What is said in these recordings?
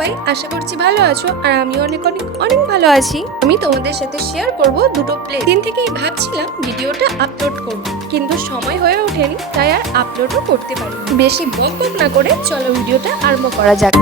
সবাই, আশা করছি ভালো আছো আর আমি অনেক অনেক অনেক ভালো আছি। আমি তোমাদের সাথে শেয়ার করব দুটো প্লে। দিন থেকেই ভাবছিলাম ভিডিওটা আপলোড করব, কিন্তু সময় হয়ে ওঠেনি, তাই আর আপলোডও করতে পারিনি। বেশি বক বক না করে চলো ভিডিওটা আরম্ভ করা যাক।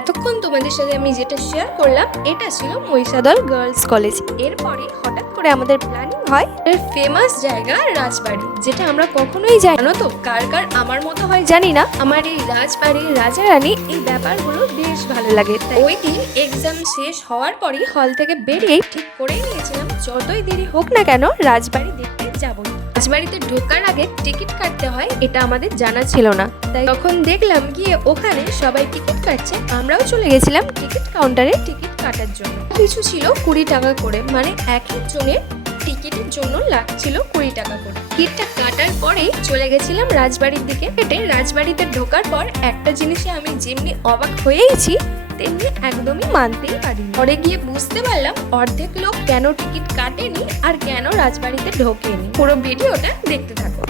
এতক্ষণ তোমাদের সাথে আমি যেটা শেয়ার করলাম এটা ছিল মহিষাদল গার্লস কলেজ। এরপরে হঠাৎ করে আমাদের প্ল্যানিং হয় ফেমাস জায়গা রাজবাড়ি, যেটা আমরা কখনোই যাই না। তো কার কার আমার মতো হয় জানি না, আমার এই রাজবাড়ির রাজা রানী এই ব্যাপারগুলো বেশ ভালো লাগে। তাই ওই দিন এক্সাম শেষ হওয়ার পরই হল থেকে বেরিয়েই ঠিক করে নিয়েছিলাম যতই দেরি হোক না কেন রাজবাড়ি দেখতে যাবই। রাজবাড়িতে ঢোকার আগে টিকিট কাটতে হয়, এটা আমাদের জানা ছিল না। তাই যখন দেখলাম গিয়ে ওখানে সবাই টিকিট কাটছে, আমরাও চলে গেছিলাম টিকিট কাউন্টারে টিকিট কাটার জন্য। কিছু ছিল 20 টাকা করে, মানে এক একজনের টিকিটের জন্য লাগছিল 20 টাকা করে। টিকিটটা কাটার পরেই চলে গেছিলাম রাজবাড়ির দিকে। হেঁটে রাজবাড়িতে ঢোকার পর একটা জিনিসে আমি যেমনি অবাক হয়েইছি তেমনি একদমই মানতেই পারিনি। পরে গিয়ে বুঝতে পারলাম অর্ধেক লোক কেন টিকিট কাটেনি আর কেন রাজবাড়িতে ঢোকেনি। পুরো ভিডিওটা দেখতে থাকো।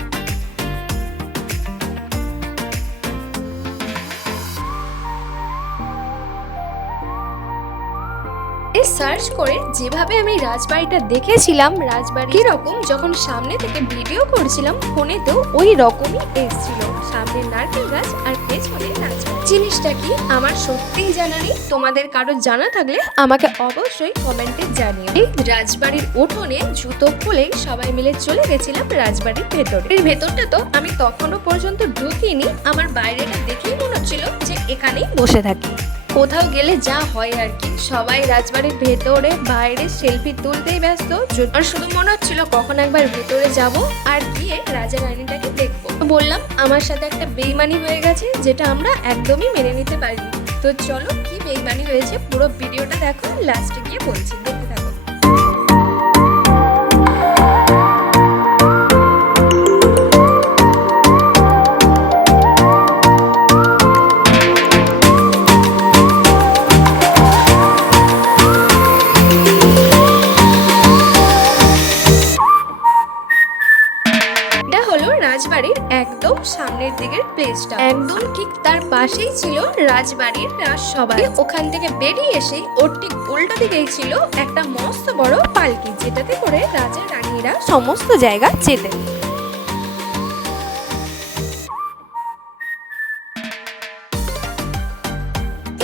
সার্চ করে যেভাবে আমি রাজবাড়িটা দেখেছিলাম, রাজবাড়ি কিরকম যখন সামনে থেকে ভিডিও করছিলাম ফোনেতেও ওই রকমই এসেছিল। সামনে নারকেল গাছ আর পেছনে রাজবাড়ি। জিনিসটা কি আমার সত্যিই জানা নেই, তোমাদের কারো জানা থাকলে আমাকে অবশ্যই কমেন্টে জানিও। এই রাজবাড়ির উঠোনে জুতো খুলেই সবাই মিলে চলে গেছিলাম রাজবাড়ির ভেতরে। এই ভেতরটা তো আমি তখনও পর্যন্ত ঢুকিনি, আমার বাইরেটা দেখেই মনে হচ্ছিল যে এখানেই বসে থাকি। কোথাও গেলে যা হয় আর কি, সবাই রাজবাড়ির ভেতরে বাইরে সেলফি তুলতেই ব্যস্ত। আর শুধু মনে হচ্ছিল কখন একবার ভেতরে যাব আর গিয়ে রাজা রানীটাকে দেখবো। বললাম আমার সাথে একটা বেইমানি হয়ে গেছে, যেটা আমরা একদমই মেনে নিতে পারিনি। তো চলো কি বেইমানি হয়েছে পুরো ভিডিওটা দেখো, লাস্টে গিয়ে বলছি, দেখতে থাকো। রাজবাড়ির একদম সামনের দিকের প্লেসটা, একদম ঠিক তার পাশেই ছিল রাজবাড়ির রাজসভা। ওখান থেকে বেরিয়ে এসে ওর ঠিক উল্টো দিকেই ছিল একটা মস্ত বড় পালকি, যেটাতে করে রাজা রানীরা সমস্ত জায়গা যেতেন।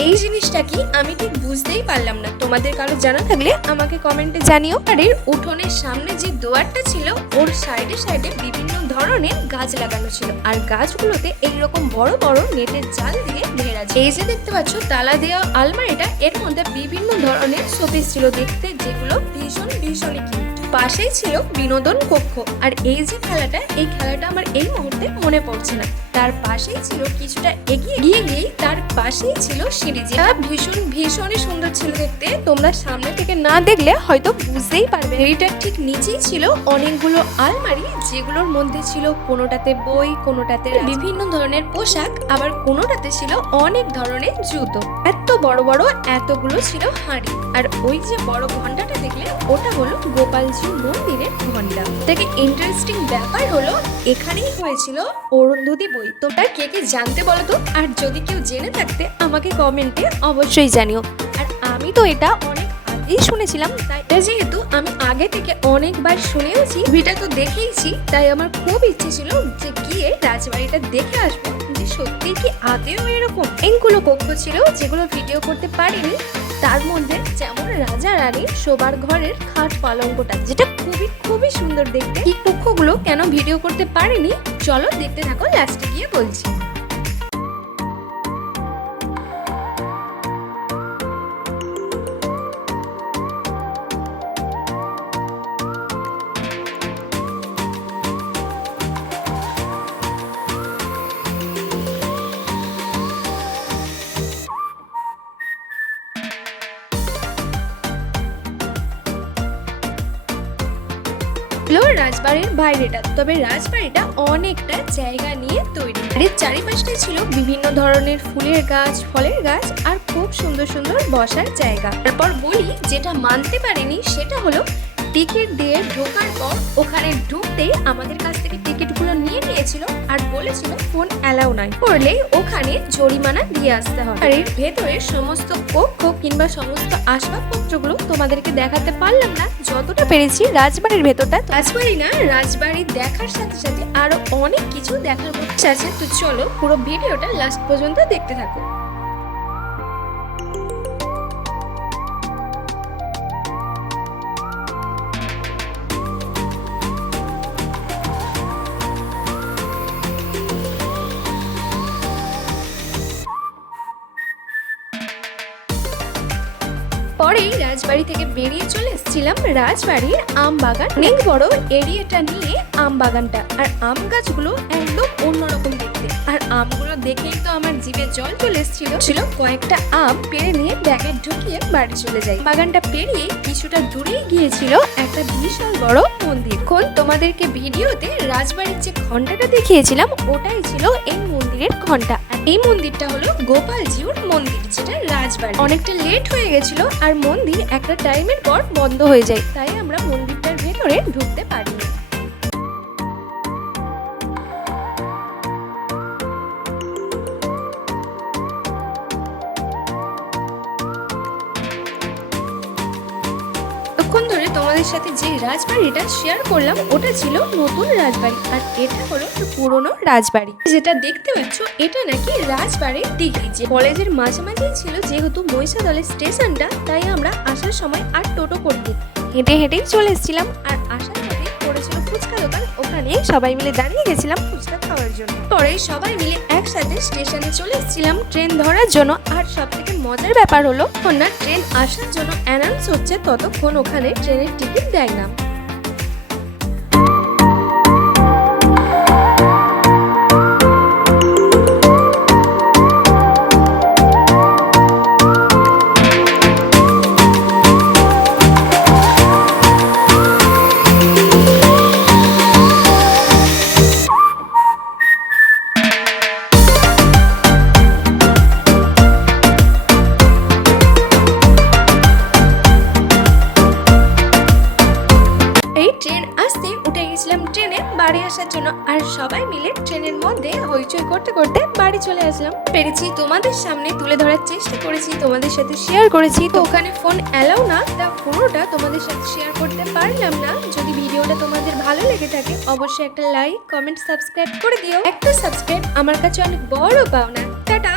এই জিনিসটা কি আমি ঠিক বুঝতেই পারলাম না, তোমাদের কারো জানা থাকলে আমাকে কমেন্টে জানিও। আর এর উঠোনের সামনে যে দুয়ারটা ছিল ওর সাইডে সাইডে বিভিন্ন ধরনের গাছ লাগানো ছিল, আর গাছগুলোতে এইরকম বড় বড় নেটের জাল দিয়ে ঘেরা ছিল। এই যে দেখতে পাচ্ছ তালা দেওয়া আলমারিটা, এর মধ্যে বিভিন্ন ধরনের শোপিস ছিল দেখতে, যেগুলো ভীষণ ভীষণই কিউট। পাশেই ছিল বিনোদন কক্ষ, আর এই যে খেলাটা, এই খেলাটা আমার এই মুহূর্তে মনে পড়ছে না। তার পাশেই ছিল কিছুটা এগিয়ে গিয়ে তার পাশেই ছিল সিঁড়ি, যেটা ভীষণ ভীষণই সুন্দর ছিল দেখতে। তোমরা সামনে থেকে না দেখলে হয়তো বুঝতেই পারবে। এইটার ঠিক নিচেই ছিল অনেকগুলো আলমারি, যেগুলোর মধ্যে ছিল কোনোটাতে বই, কোনোটাতে বিভিন্ন ধরনের পোশাক, আবার কোনোটাতে ছিল অনেক ধরনের জুতো। এত বড় বড় এতগুলো ছিল হাঁড়ি। আর ওই যে বড় ঘন্টাটা দেখলে ওটা হলো গোপালজি মন্দিরের ঘন্টা। থেকে ইন্টারেস্টিং ব্যাপার হলো এখানেই হয়েছিল অরুন্ধতী বই। তোমরা কে কে জানতে বলো তো, আর যদি কেউ জেনে থাকতে আমাকে কমেন্টে অবশ্যই জানিও। আর আমি তো এটা অনেক আগেই শুনেছিলাম, তাই যেহেতু আমি আগে থেকে অনেকবার শুনেওছি, ভিডিওটা তো দেখেইছি, তাই আমার খুব ইচ্ছে ছিল যে গিয়ে রাজবাড়িটা দেখে আসবো যে সত্যি কি আদেও এরকম। এইগুলো কক্ষ ছিল যেগুলো ভিডিও করতে পারিনি, তার মধ্যে যেমন রাজা রানীর শোবার ঘরের খাট পালঙ্কটা, যেটা খুবই খুবই সুন্দর দেখতে। এই কক্ষগুলো কেন ভিডিও করতে পারিনি চলো দেখতে থাকো, লাস্টে গিয়ে বলছি। উঠলো রাজবাড়ির বাইরেটা। তবে রাজবাড়িটা অনেকটা জায়গা নিয়ে তৈরি। এর চারিপাশটায় ছিল বিভিন্ন ধরনের ফুলের গাছ, ফলের গাছ আর খুব সুন্দর সুন্দর বসার জায়গা। তারপর বলি, যেটা মানতে পারিনি সেটা হলো টিকিট দিয়ে ঢোকার পর ওখানে ঢুকতেই আমাদের কাছ থেকে টিকিটগুলো নিয়ে নিয়েছিল আর বলেছিল ফোন অ্যালাউ নয়, করলেই ওখানে জরিমানা দিয়ে আসতে হবে। আর এর ভেতরে সমস্ত কক্ষ কিংবা সমস্ত আসবাবপত্রগুলো তোমাদেরকে দেখাতে পারলাম না, যতটা পেরেছি রাজবাড়ির ভেতরটা। রাজবাড়ি দেখার সাথে সাথে আরো অনেক কিছু দেখার ইচ্ছা আছে। তো চলো পুরো ভিডিওটা লাস্ট পর্যন্ত দেখতে থাকো। পরেই রাজবাড়ি থেকে বেরিয়ে চলে এসেছিলাম রাজবাড়ির আম বাগান। অনেক বড় এরিয়াটা নিয়ে আম বাগানটা, আর আম গাছগুলো একদম অন্যরকম দেখতে। আর আমগুলো দেখেই তো আমার জিভে জল চলে এসেছিল। কয়েকটা আম পেড়ে নিয়ে ব্যাগে ঢুকিয়ে বাড়ি চলে যাই। বাগানটা পেরিয়ে কিছুটা দূরে গিয়েছিল একটা বিশাল বড় মন্দির। এখন তোমাদেরকে ভিডিওতে রাজবাড়ির যে ঘন্টাটা দেখিয়েছিলাম ওটাই ছিল এই মন্দিরের ঘন্টা। এই মন্দিরটা হলো গোপালজিউর মন্দির, যেটা রাজবাড়ি। অনেকটা লেট হয়ে গেছিল আর মন্দির একটা টাইমের পর বন্ধ হয়ে যায়, তাই আমরা মন্দিরটার ভেতরে ঢুকতে পারিনি। তখন ধরে তোমাদের সাথে যে রাজবাড়িটা শেয়ার করলাম ওটা ছিল নতুন রাজবাড়ি, আর এটা হলো পুরনো রাজবাড়ি। যেটা দেখতে পাচ্ছ এটা নাকি রাজবাড়ির দিঘি, যে কলেজের মাঝামাঝি ছিল। যেহেতু মহিষাদলের স্টেশনটা, তাই আমরা আসার সময় আর টোটো করিনি, হেঁটে হেঁটেই চলে এসেছিলাম। আর আসার পথে পড়েছিল ফুচকা দোকান, ওখানে সবাই মিলে দাঁড়িয়ে গেছিলাম ফুচকা খাওয়ার জন্য। পরে সবাই মিলে একসাথে স্টেশনে চলে এসেছিলাম ট্রেন ধরার জন্য। আর সব থেকে মজার ব্যাপার হলো, না ট্রেন আসার জন্য অ্যানাউন্স হচ্ছে ততক্ষণ ওখানে ট্রেনের টিকিট দেয় না। ট্রেন আসতে উঠে গেছিলাম ট্রেনে বাড়ি আসার জন্য। আর সবাই মিলে ট্রেনের মধ্যে হইচই করতে করতে বাড়ি চলে আসলাম। পেরেছি তোমাদের সামনে তুলে ধরার চেষ্টা করেছি, তোমাদের সাথে শেয়ার করেছি। তো ওখানে ফোন অ্যালাউ না, তা পুরোটা তোমাদের সাথে শেয়ার করতে পারলাম না। যদি ভিডিওটা তোমাদের ভালো লেগে থাকে অবশ্যই একটা লাইক, কমেন্ট, সাবস্ক্রাইব করে দিও। একটা সাবস্ক্রাইব আমার কাছে অনেক বড় পাওনা। টাটা।